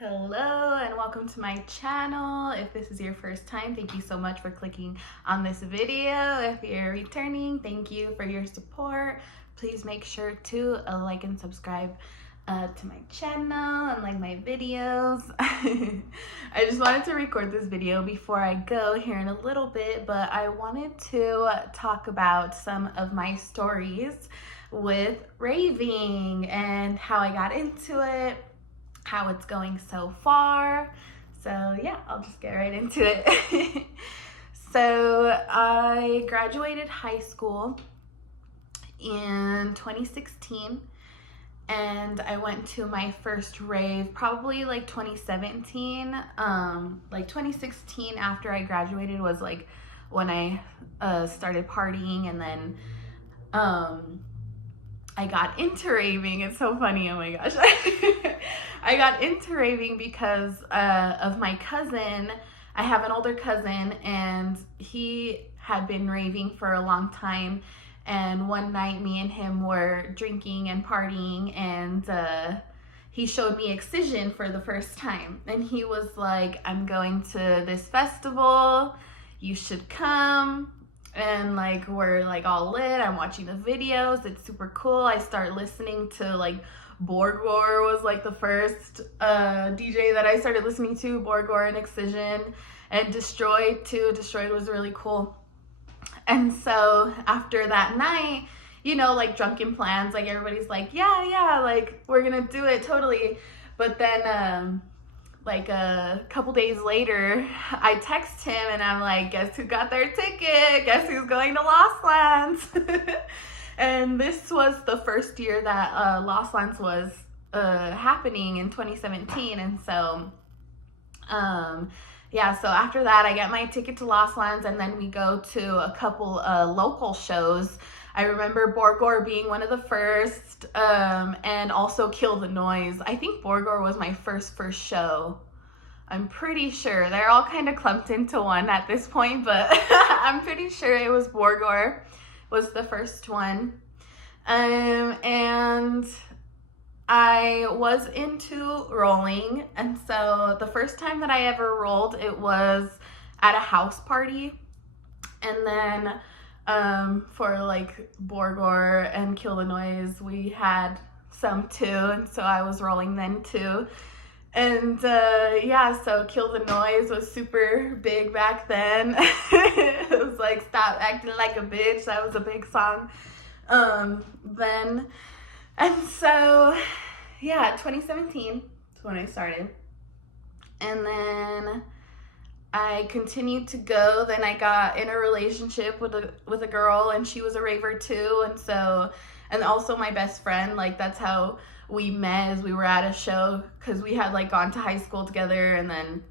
Hello and welcome to my channel. If this is your first time, thank you so much for clicking on this video. If you're returning, thank you for your support. Please make sure to like and subscribe to my channel and like my videos. I just wanted to record this video before I go here in a little bit, but I wanted to talk about some of my stories with raving and how I got into it, how it's going so far. So yeah, I'll just get right into it. So I graduated high school in 2016 and I went to my first rave probably like 2017. Like 2016 after I graduated was like when I started partying, and then I got into raving. It's so funny, oh my gosh. I got into raving because of my cousin. I have an older cousin and he had been raving for a long time. And one night me and him were drinking and partying, and he showed me Excision for the first time. And he was like, I'm going to this festival, you should come. And like we're like all lit, I'm watching the videos, it's super cool. I start listening to like Borgor was like the first DJ that I started listening to, Borgor and Excision, and Destroyed too. Destroyed was really cool. And so after that night, you know, like drunken plans, like everybody's like, yeah, like we're gonna do it totally. But then like a couple days later, I text him and I'm like, guess who got their ticket? Guess who's going to Lost Lands? And this was the first year that Lost Lands was happening in 2017. And so, yeah, so after that, I get my ticket to Lost Lands, and then we go to a couple local shows. I remember Borgor being one of the first, and also Kill the Noise. I think Borgor was my first show. I'm pretty sure. They're all kind of clumped into one at this point, but I'm pretty sure it was Borgor was the first one. And I was into rolling, and so the first time that I ever rolled, it was at a house party. And then for like Borgor and Kill the Noise, we had some too, and so I was rolling then too. And yeah, so Kill the Noise was super big back then. It was like Stop Acting Like a Bitch. That was a big song then. And so yeah, 2017 is when I started. And then I continued to go. Then I got in a relationship with a girl, and she was a raver too. And so, and also my best friend, like that's how we met, as we were at a show, because we had like gone to high school together. And then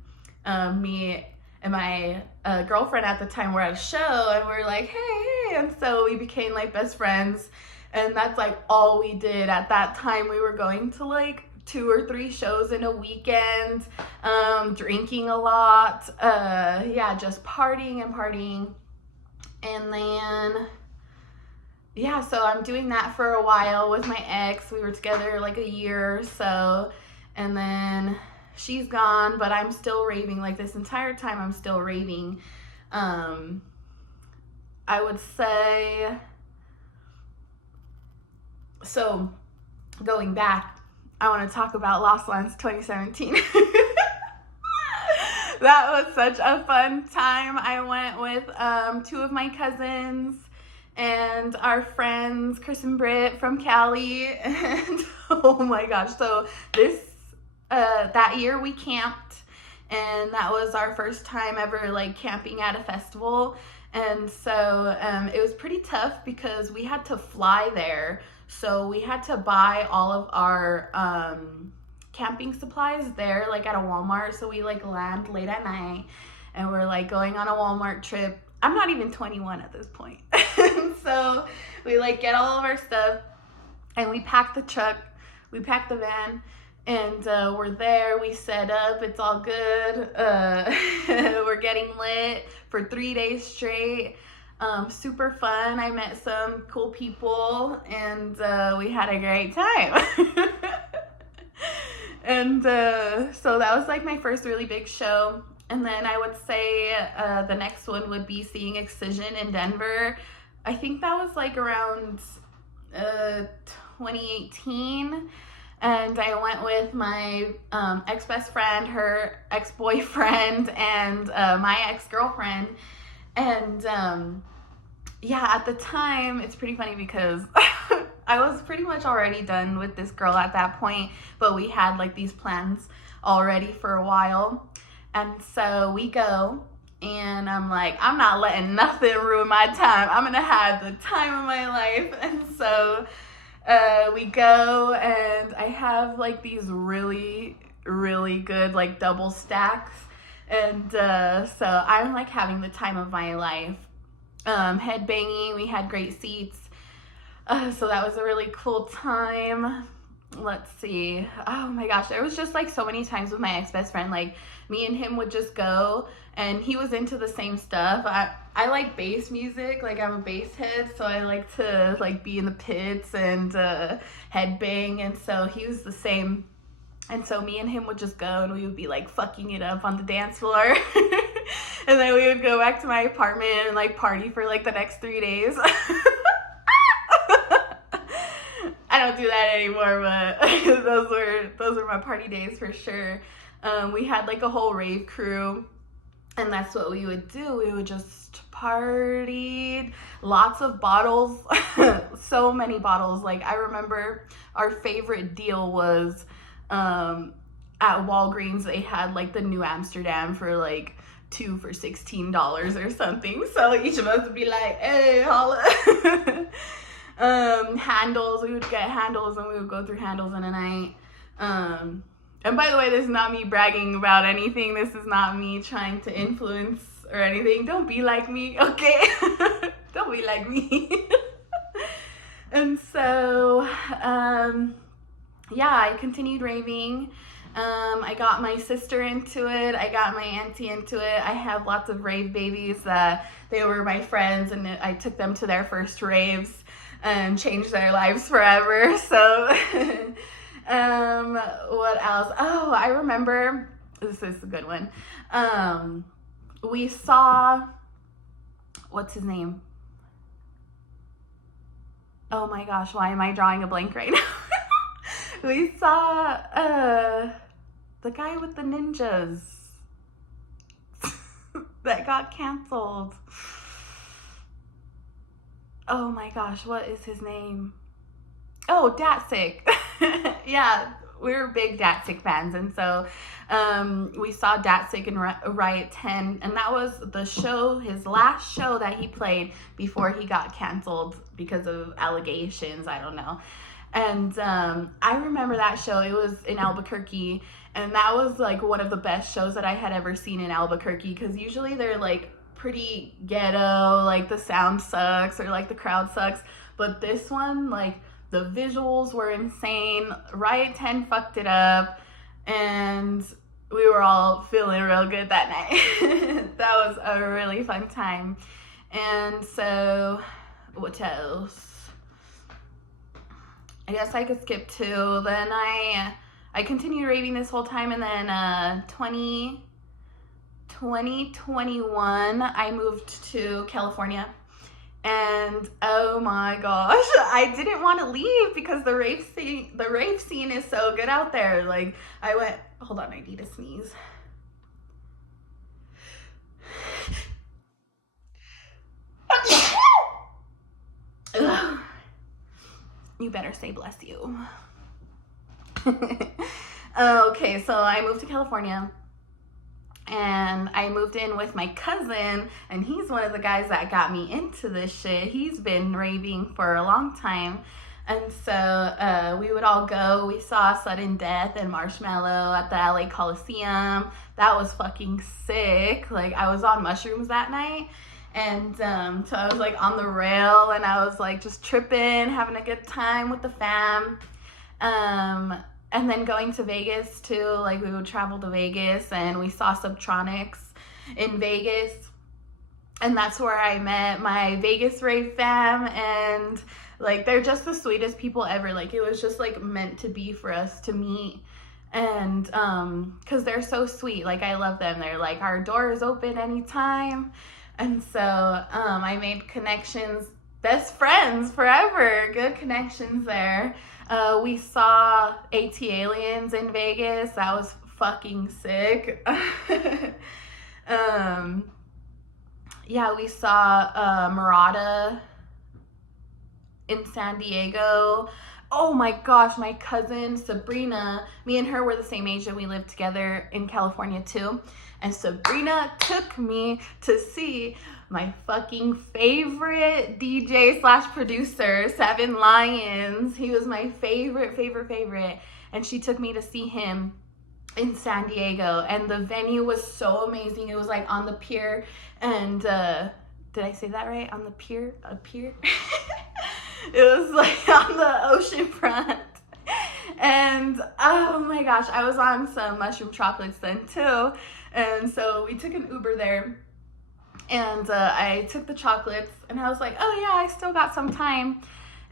me and my girlfriend at the time were at a show, and we're like, hey, and so we became like best friends. And that's like all we did at that time. We were going to like 2 or 3 shows in a weekend, drinking a lot, yeah, just partying and partying. And then yeah, so I'm doing that for a while with my ex. We were together like a year or so, and then she's gone, but I'm still raving. Like this entire time I'm still raving. I would say, so going back, I want to talk about Lost Lands 2017. That was such a fun time. I went with 2 of my cousins and our friends, Chris and Britt from Cali. And oh my gosh, so this that year we camped, and that was our first time ever like camping at a festival. And so it was pretty tough because we had to fly there. So we had to buy all of our camping supplies there, like at a Walmart. So we like land late at night, and we're like going on a Walmart trip. I'm not even 21 at this point. So we like get all of our stuff, and we pack the truck, we pack the van, and we're there, we set up, it's all good. We're getting lit for 3 days straight. Super fun. I met some cool people, and we had a great time. And so that was like my first really big show. And then I would say the next one would be seeing Excision in Denver. I think that was like around 2018. And I went with my ex-best friend, her ex-boyfriend, and my ex-girlfriend. And yeah, at the time, it's pretty funny because I was pretty much already done with this girl at that point, but we had like these plans already for a while. And so we go, and I'm like, I'm not letting nothing ruin my time. I'm gonna have the time of my life. And so we go, and I have like these really, really good like double stacks. And so I'm like having the time of my life. Headbanging, we had great seats. So that was a really cool time. Let's see. Oh my gosh, there was just like so many times with my ex-best friend, like me and him would just go, and he was into the same stuff. I like bass music, like I'm a bass head, so I like to like be in the pits and headbang, and so he was the same. And so me and him would just go, and we would be like fucking it up on the dance floor. And then we would go back to my apartment and like party for like the next 3 days. I don't do that anymore, but those were my party days for sure. We had like a whole rave crew, and that's what we would do. We would just party, lots of bottles, so many bottles. Like I remember our favorite deal was at Walgreens, they had like the New Amsterdam for like 2 for $16 or something. So each of us would be like, hey, holla. Handles, we would get handles, and we would go through handles in a night. And by the way, this is not me bragging about anything. This is not me trying to influence or anything. Don't be like me, okay? Don't be like me. And so, yeah, I continued raving. I got my sister into it. I got my auntie into it. I have lots of rave babies that they were my friends, and I took them to their first raves and changed their lives forever. So, what else? Oh, I remember, this is a good one. We saw, what's his name? Oh my gosh, why am I drawing a blank right now? We saw the guy with the ninjas that got canceled. Oh my gosh, what is his name? Oh, Datsik. Yeah, we were big Datsik fans, and so we saw Datsik in Riot 10, and that was the show, his last show that he played before he got canceled because of allegations, I don't know. And I remember that show. It was in Albuquerque, and that was like one of the best shows that I had ever seen in Albuquerque, because usually they're like pretty ghetto, like the sound sucks or like the crowd sucks, but this one, like the visuals were insane. Riot 10 fucked it up, and we were all feeling real good that night. That was a really fun time. And so what else? I guess I could skip two. Then I continued raving this whole time, and then 2021 I moved to California, and oh my gosh, I didn't want to leave because the rave scene is so good out there. Like I went, hold on, I need to sneeze. You better say bless you. Okay, so I moved to California, and I moved in with my cousin, and he's one of the guys that got me into this shit. He's been raving for a long time, and so we would all go. We saw Sudden Death and Marshmallow at the LA Coliseum. That was fucking sick. Like I was on mushrooms that night. And so I was like on the rail, and I was like just tripping, having a good time with the fam. And then going to Vegas too, like we would travel to Vegas, and we saw Subtronics in Vegas. And that's where I met my Vegas rave fam, and like they're just the sweetest people ever. Like it was just like meant to be for us to meet And because they're so sweet, like I love them. They're like, our door is open anytime. And so I made connections, best friends forever, good connections there. We saw AT Aliens in Vegas. That was fucking sick. Yeah, we saw Murata in San Diego. Oh my gosh, my cousin Sabrina, me and her were the same age and we lived together in California too. And Sabrina took me to see my fucking favorite DJ slash producer, Seven Lions. He was my favorite. And she took me to see him in San Diego. And the venue was so amazing. It was like on the pier. And did I say that right? On the pier? A pier? It was like on the ocean front. And oh my gosh, I was on some mushroom chocolates then too. And so we took an Uber there. And I took the chocolates and I was like, oh yeah, I still got some time.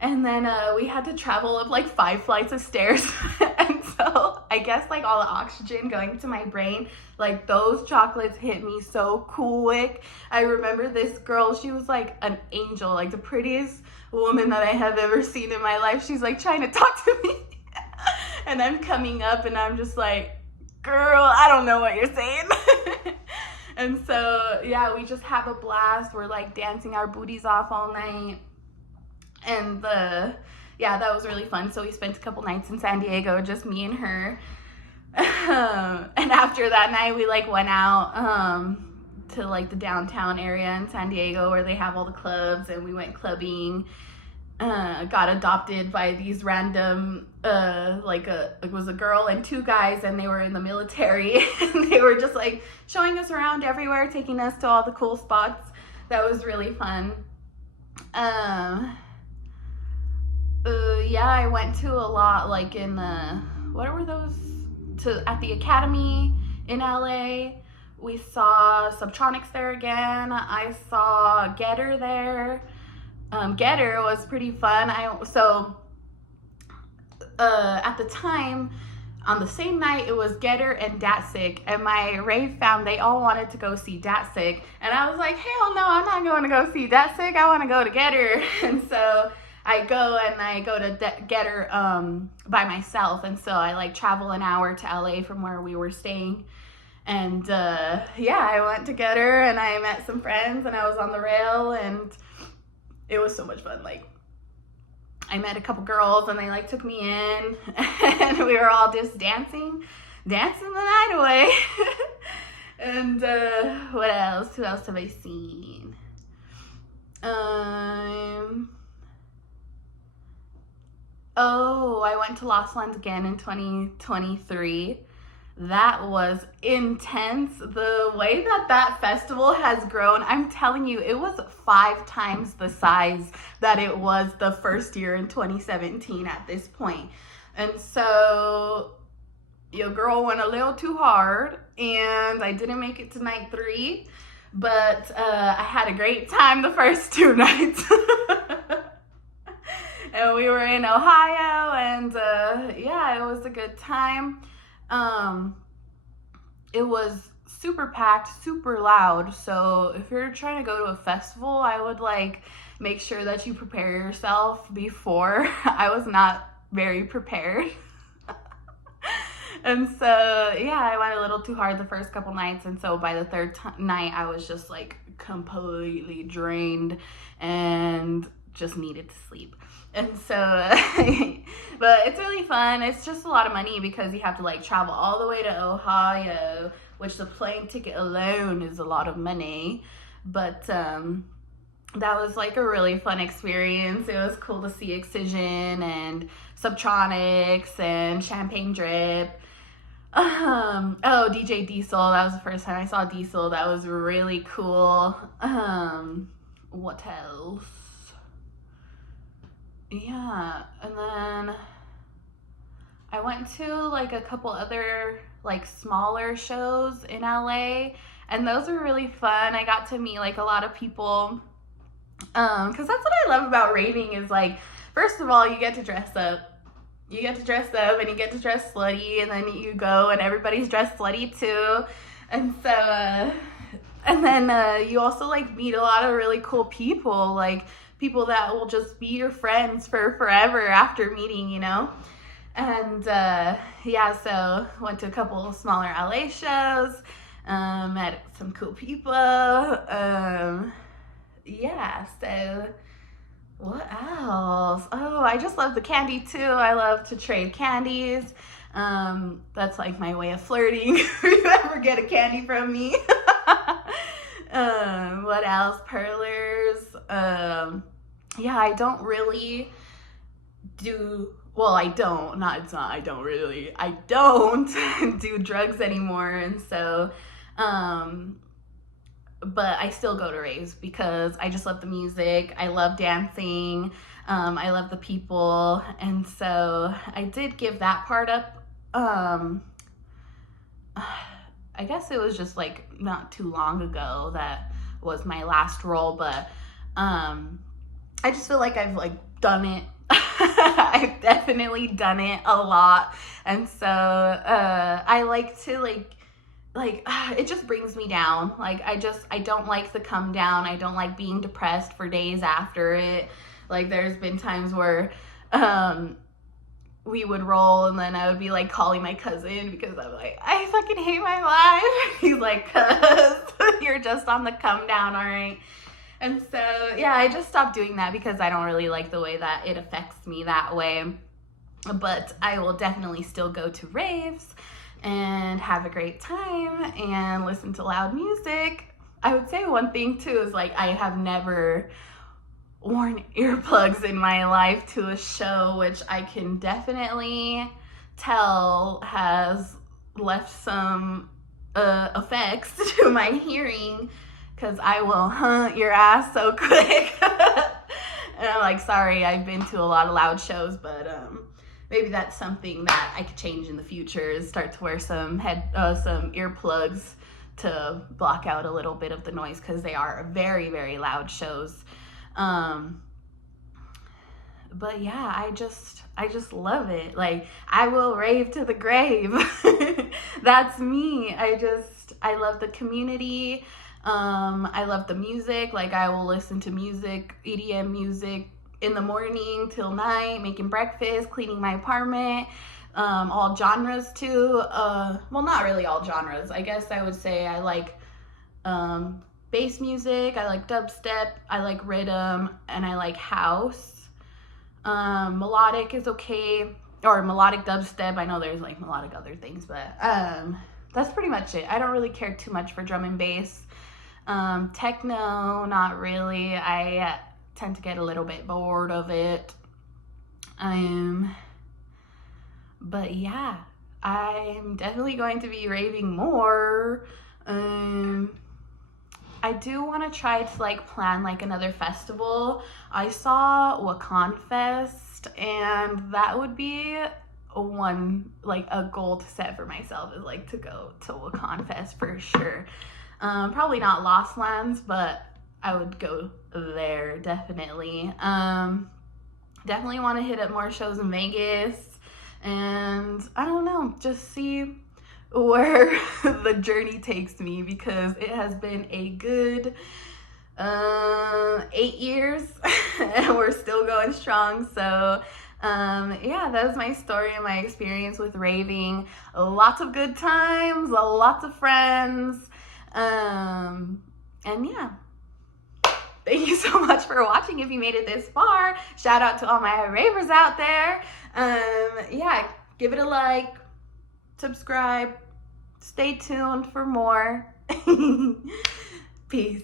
And then we had to travel up like 5 flights of stairs. And so I guess like all the oxygen going to my brain, like those chocolates hit me so quick. I remember this girl, she was like an angel, like the prettiest woman that I have ever seen in my life. She's like trying to talk to me. And I'm coming up and I'm just like, girl, I don't know what you're saying. And so, yeah, we just have a blast. We're like dancing our booties off all night. And yeah, that was really fun. So we spent a couple nights in San Diego, just me and her. And after that night, we like went out to like the downtown area in San Diego where they have all the clubs, and we went clubbing. Got adopted by these random it was a girl and 2 guys, and they were in the military. And they were just like showing us around everywhere, taking us to all the cool spots. That was really fun. Yeah, I went to a lot, like in what were those, at the Academy in LA. We saw Subtronics there again. I saw Getter there. Getter was pretty fun. At the time, on the same night, it was Getter and Datsik, and my rave fam, they all wanted to go see Datsik, and I was like, hell no, I'm not going to go see Datsik, I want to go to Getter. And so I go to Getter by myself, and so I like travel an hour to LA from where we were staying. And yeah, I went to Getter and I met some friends and I was on the rail, and it was so much fun. Like, I met a couple girls and they like took me in and we were all just dancing the night away. And what else? Who else have I seen? Oh, I went to Lost Lands again in 2023. That was intense. The way that festival has grown, I'm telling you, it was 5 times the size that it was the first year in 2017 at this point. And so your girl went a little too hard and I didn't make it to night 3, but I had a great time the first 2 nights. And we were in Ohio, and yeah, it was a good time. It was super packed, super loud. So if you're trying to go to a festival, I would like make sure that you prepare yourself before. I was not very prepared. And so, yeah, I went a little too hard the first couple nights. And so by the 3rd night, I was just like completely drained and just needed to sleep. And so, but it's really fun. It's just a lot of money because you have to like travel all the way to Ohio, which the plane ticket alone is a lot of money. But that was like a really fun experience. It was cool to see Excision and Subtronics and Champagne Drip. Oh, DJ Diesel. That was the first time I saw Diesel. That was really cool. What else? Yeah, and then I went to like a couple other like smaller shows in LA, and those were really fun. I got to meet like a lot of people, because that's what I love about raving is like, first of all, you get to dress up. You get to dress up and you get to dress slutty, and then you go and everybody's dressed slutty too. And so, and then you also like meet a lot of really cool people, like people that will just be your friends for forever after meeting, you know? And yeah, so went to a couple of smaller LA shows, met some cool people. Yeah, so what else? Oh, I just love the candy too. I love to trade candies. That's like my way of flirting. If you ever get a candy from me. What else? Parlors. Yeah, I don't really do, well, I don't, not, it's not, I don't really, I don't do drugs anymore. And so, but I still go to raves because I just love the music. I love dancing. I love the people. And so I did give that part up. I guess it was just like not too long ago that was my last role, but I just feel like I've like done it. I've definitely done it a lot. And so I like to like it just brings me down. Like I don't like the come down. I don't like being depressed for days after it. Like there's been times where we would roll and then I would be like calling my cousin because I'm like, I fucking hate my life. He's like, cuz you're just on the come down, all right? And so yeah, I just stopped doing that because I don't really like the way that it affects me that way. But I will definitely still go to raves and have a great time and listen to loud music. I would say one thing too is like I have never worn earplugs in my life to a show, which I can definitely tell has left some effects to my hearing, because I will hunt your ass so quick. And I'm like, sorry, I've been to a lot of loud shows, but maybe that's something that I could change in the future, is start to wear some earplugs to block out a little bit of the noise, because they are very, very loud shows. But yeah, I just love it. Like, I will rave to the grave. That's me. I love the community. I love the music. Like, I will listen to music, EDM music, in the morning till night, making breakfast, cleaning my apartment. All genres too. Well, not really all genres. I guess I would say I like bass music, I like dubstep, I like rhythm, and I like house. Melodic is okay, or melodic dubstep. I know there's like melodic other things, but that's pretty much it. I don't really care too much for drum and bass. Techno, not really. I tend to get a little bit bored of it. But yeah, I'm definitely going to be raving more. I do want to try to like plan like another festival. I saw Wakan Fest, and that would be a goal to set for myself, is like to go to Wakan Fest for sure. Probably not Lost Lands, but I would go there definitely. Definitely want to hit up more shows in Vegas, and I don't know, just see where the journey takes me, because it has been a good 8 years and we're still going strong. So yeah, that was my story and my experience with raving. Lots of good times, lots of friends, and yeah, thank you so much for watching. If you made it this far, shout out to all my ravers out there. Yeah, give it a like, subscribe, stay tuned for more. Peace.